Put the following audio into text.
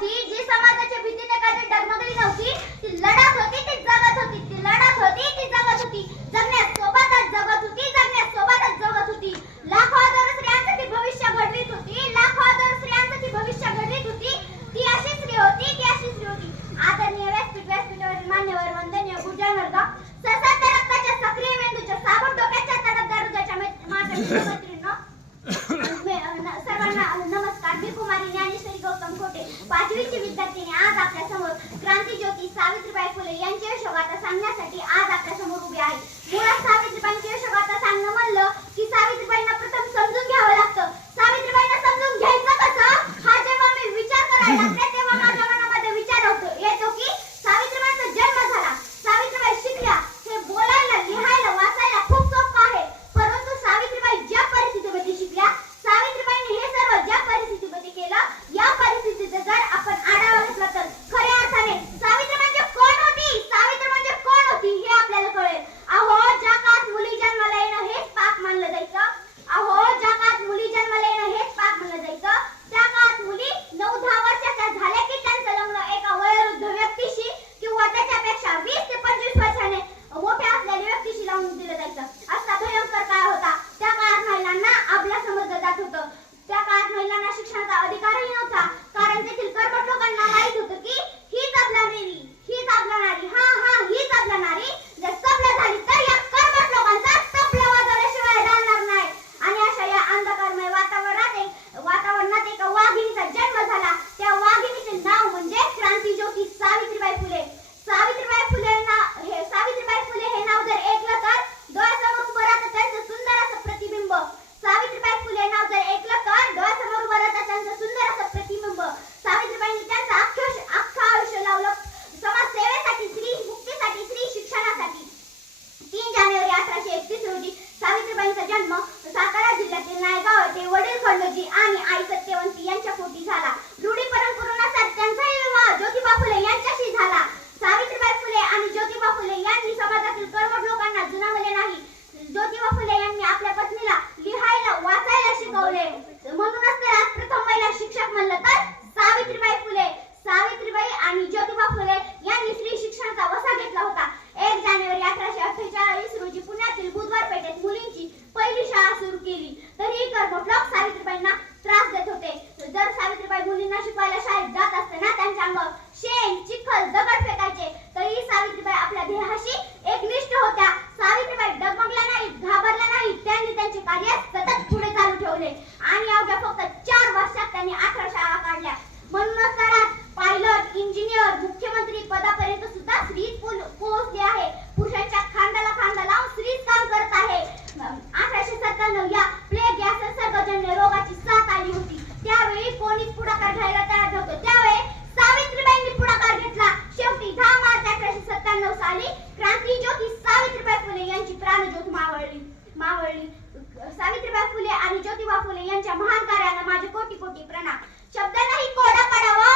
होती, जी समाजाच्या भीतीने कधी डगमगली नव्हती, ती लढत होती, ती जगत होती, ती लढत होती, ती जगत होती, जगण्यासोबतच जगत होती, जगण्यासोबतच जगत होती. लाखो हजार स्त्रियांचं ती भविष्य घडवीत होती, लाखो हजार स्त्रियांचं ती भविष्य घडवीत होती. ती अशी स्त्री होती, ती अशी स्त्री होती. आदरणीय व्यासपीठावरील मान्यवर, वंदनीय गुरुजनवर्ग, सशस्त्र रक्ताच्या सक्रिय मेंदूच्या साबूत डोक्याच्या तडफदार हृदयाच्या माझ्या मित्रमैत्रिणींनो, सर्वांना नमस्कार. मी कुमारी ज्ञानेश्वरी गौतम खोटे, 5वीची विद्यार्थिनी, आज आपल्या समोर क्रांतिज्योती सावित्रीबाई फुले यांची यशोगाथा सांगण्यासाठी आज आपल्या समोर उभी आहे. मुळात सावित्रीबाईंची यशोगाथा सांगणं म्हणलं की सावित्रीबाईंना प्रथम समजून घ्यावं लागतं. सावित्रीबाईंना समजून घ्यायचं कसं, हा जेव्हा मी विचार करायला लागले तेव्हा माझ्या मनामध्ये विचार येतो की सावित्रीबाईंचा जन्म झाला, सावित्रीबाई शिकल्या, हे बोलायला, लिहायला, वाचायला खूप सोपं आहे. परंतु सावित्रीबाई ज्या परिस्थितीमध्ये शिकल्या, सावित्रीबाईंनी हे सर्व ज्या परिस्थितीमध्ये केलं, या परिस्थितीचा जर आपण आढावा घेतला तर खऱ्या अर्थाने सावित्री म्हणजे कोण होती, सावित्री म्हणजे कोण होती हे आपल्याला कळेल. अहो, ज्या काळात मुली जन्माला येणं हेच पाप मानलं जायचं, अहो, ज्या काळात मुली जन्माला येणं हेच पाप मानलं जायचं, त्या काळात मुली 9-10 वर्षाच्या झाल्या की त्यांचं लग्न एका वयोवृद्ध व्यक्तीशी किंवा त्याच्यापेक्षा 20 ते 25 वर्षाने मोठ्या असलेल्या व्यक्तीशी लावून दिलं जायचं. असा भयंकर काळ होता. त्या काळात महिलांना अबला समजलं जात होतं. त्या काळात महिलांना शिक्षणाचा अधिकारही नव्हता, कारण तेथील कर्मठ लोकांना माहित होतं की हीच आपला नारी, हीच आपला नारी, हीच आपला नारी जर सबला झाली तर या कर्मठ लोकांचा तबला वाजवल्याशिवाय राहणार नाही. आणि अशा या अंधकारमय वातावरणात एका वाघिणीचा जन्म झाला. त्या वाघिणीचे नाव म्हणजे क्रांतिज्योती सावित्रीबाई फुले. सावित्रीबाई फुले हे नाव जर ऐकलं तर डोळ्यासमोर उभं राहतं त्यांचं सुंदर असं प्रतिबिंब. सावित्रीबाई फुले नाव जर ऐकलं तर डोळ्यासमोर उभं राहतं त्यांचं सुंदर असं प्रतिबिंब. सावित्रीबाईंनी त्यांचं अख्खं आयुष्य लावलं समाजसेवेसाठी, स्त्री मुक्तीसाठी, स्त्री शिक्षणासाठी. 3 जानेवारी 1831 रोजी सावित्रीबाईंचा जन्म सातारा जिल्ह्यातील नायगाव येथे वडील खंडोजी आणि आई सत्यवंती यांच्या पोटी झाला. रूढी परंपरेनुसार त्यांचाही विवाह ज्योतिबा फुले यांच्याशी झाला. सावित्रीबाई फुले आणि ज्योतिबा फुले यांनी समाजातील कर्मठ लोकांना जुनावले नाही. ज्योतिबा फुले यांनी आपल्या पत्नीला लिहायला, वाचायला शिकवले. म्हणूनच तर आज प्रथम महिला शिक्षक म्हणलं तर सावित्रीबाई फुले. सावित्रीबाई आणि ज्योतिबा फुले यांनी स्त्री शिक्षणाचा वसा घेतला होता. 1 जानेवारी 1848 रोजी पुण्यातील बुधवार पेठेत मुलींची पहिली शाळा सुरू केली. तरीही कर्मठ लोक सावित्रीबाईंना त्रास देत होते. जर सावित्रीबाई मुलींना शिकवायला शाळेत जात असताना त्यांच्या अंगावर शेण, चिखल, दगड फेकायचे, तरीही सावित्रीबाई आपल्या ध्येयाशी एकनिष्ठ होत्या. सावित्रीबाई डगमगल्या नाही, घाबरल्या नाही. त्यांनी त्यांचे कार्य सतत पुढे चालू ठेवले आणि अवघ्या फक्त 4 वर्षात त्यांनी 18 शाळा काढल्या. म्हणूनच तर आज पायलट, इंजिनियर, मुख्यमंत्री पदापर्यंत सुद्धा स्त्रीच पोहोचली आहे. पुरुषांच्या खांद्याला खांदा लावून स्त्रीच काम करत आहे. 1897 या प्लेग या संसर्गजन्य रोगाची साथ आली होती. त्यावेळी कोणीच पुढाकार घ्यायला तयार नव्हतं. त्यावेळी सावित्रीबाईंनी पुढाकार घेतला. शेवटी 10 मार्च 1897 साली क्रांतिज्योती सावित्रीबाई फुले यांची प्राणज्योत मावळली. सावित्रीबाई फुले आणि ज्योतिबा फुले यांच्या महान कार्याला माझे कोटी कोटी प्रणाम. शब्द नाही कोडा पडावा